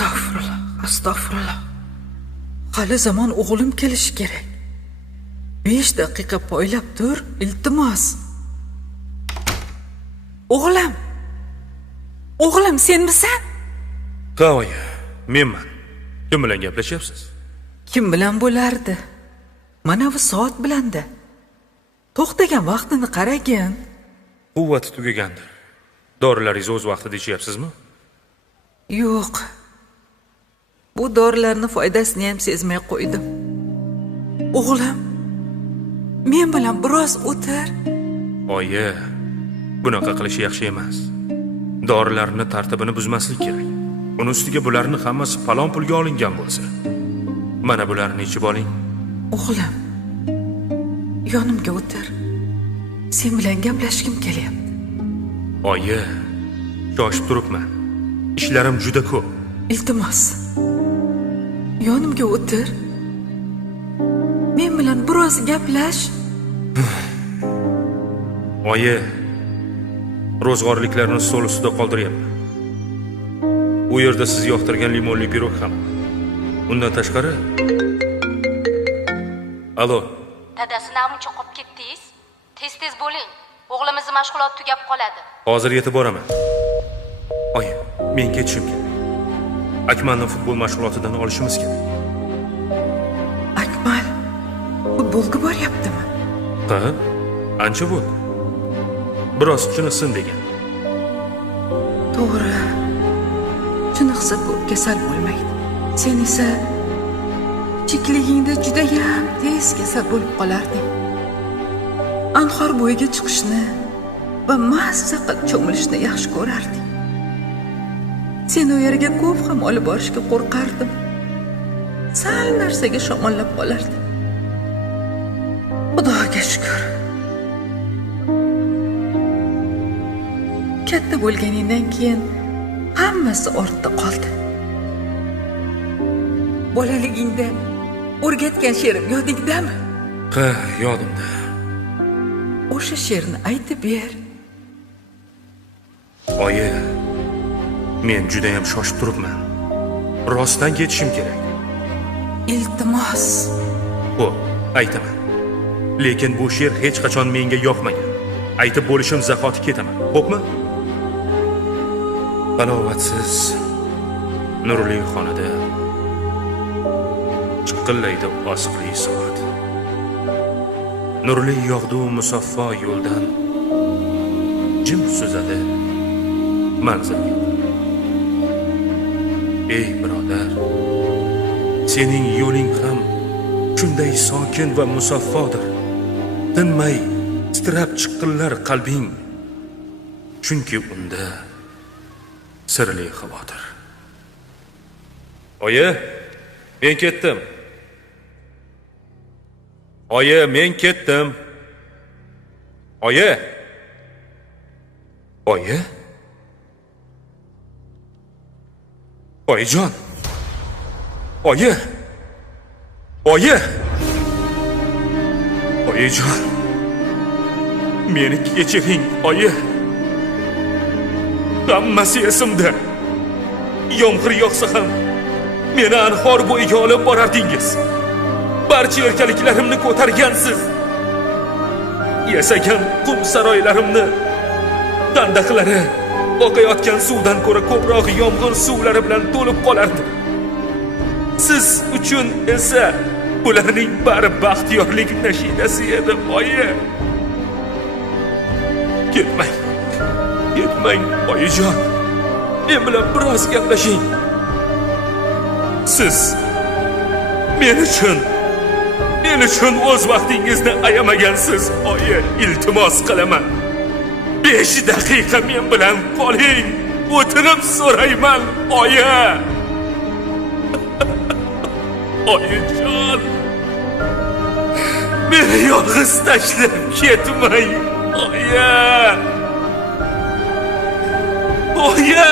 Astagfirullah, astagfirullah. Hali zamon o'g'lim kelishi kerak. 5 daqiqa poylab tur, iltimos. O'g'lim. O'g'lim, senmisan? Ha, oyi, menman. Kim bilan gaplashyapsiz? Kim bilan bo'lardi? Mana bu soat bilanda. To'xtagan vaqtini qaragin. Quvvati tugagandir. Dorilaringizni o'z vaqtida ichyapsizmi? Yo'q. Bu dorilarning foydasini ham sezmay qo'ydim. O'g'lim, men bilan biroz o'tir. Oyi, bunaqa qilish yaxshi emas. Dorilarni tartibini buzmaslik kerak. Uning ustiga bularni hammasi falon pulga olingan bo'lsa. Mana bularni ichib oling. O'g'lim, yonimga o'tir. Sen bilan gaplashishim kelyapti. Oyi, shoshib turibman. Ishlarim juda ko'p. Iltimos, yonimga o'tir. Men bilan biroz gaplash. Oyi, ro'zg'orliklarni stol ustida qoldiryapman. U yerda siz yoqtirgan limonli pirog ham. Undan tashqari. Alo. Dadasi namuncha qolib ketdingiz? Tez bo'ling. O'g'limizning mashg'uloti tugab qoladi. Hozir yetib boraman. Oyi, men ketishim kerak. Akmalni futbol mashg'ulotidan olishimiz kerak. Akmal futbolga boryaptimi? Ha? Ancha bo'ldi. Biroz chinisin degan. To'g'ri. Chiniqsa ko'p kasal bo'lmaydi. Sen esa kichikligingda juda ham tez kasal bo'lib qolarding. Anhor bo'yiga chiqishni va mazza qilib cho'milishni yaxshi ko'rarding. Sen u yerga ko'p ham olib borishga qo'rqardim. Sal narsaga shamollab qolardim. Xudoga shukr. Katta bo'lganingdan keyin hammasi ortda qoldi. Bolaligingda o'rgatgan she'rim yodingdami? Ha, yodimda. O'sha she'rni aytib ber. Oyi, men juda ham shoshib turibman. Rostdan ketishim kerak. Iltimos. Xo'p, aytaman. Lekin bu she'r hech qachon menga yoqmagan. Aytib bo'lishim zahoti ketaman. Xo'pmi? Balovatsiz nurli xonada chiqillaydi oziqli soat. Nurli yog'du musaffo yo'ldan jim suzadi manzilga. Ey birodar, sening yo'ling ham shunday sokin va musaffodir. Tinmay titrab chiqqinlar qalbing, chunki unda sirli xavotir. Oyi, men ketdim. Oyi, men ketdim. Oyi. Oyi. Oyijon. Oyi. Oyi. Oyijon. Meni kechiring, oyi. Hammasi esimda. Yomg'ir yog'sa ham meni anhor bo'yiga olib borardingiz. Barcha erkaliklarimni ko'targansiz. Yasagan qum saroylarimni dandaqlari oqayotgan suvdan ko'ra ko'proq yomg'ir suvlari bilan to'lib qolardi. Siz uchun esa bularning bari baxtiyorlik nashidasi edi, oyi. Ketmang. Ketmang, oyijon. Men bilan biroz gaplashing. Siz men uchun o'z vaqtingizni ayamagansiz, oyi. Iltimos qilaman. 5 daqiqa men bilan qoling. O'tirib so'rayman, oyi. Oyijon. Meni yolg'iz tashlab ketmang, oyi. Oyi.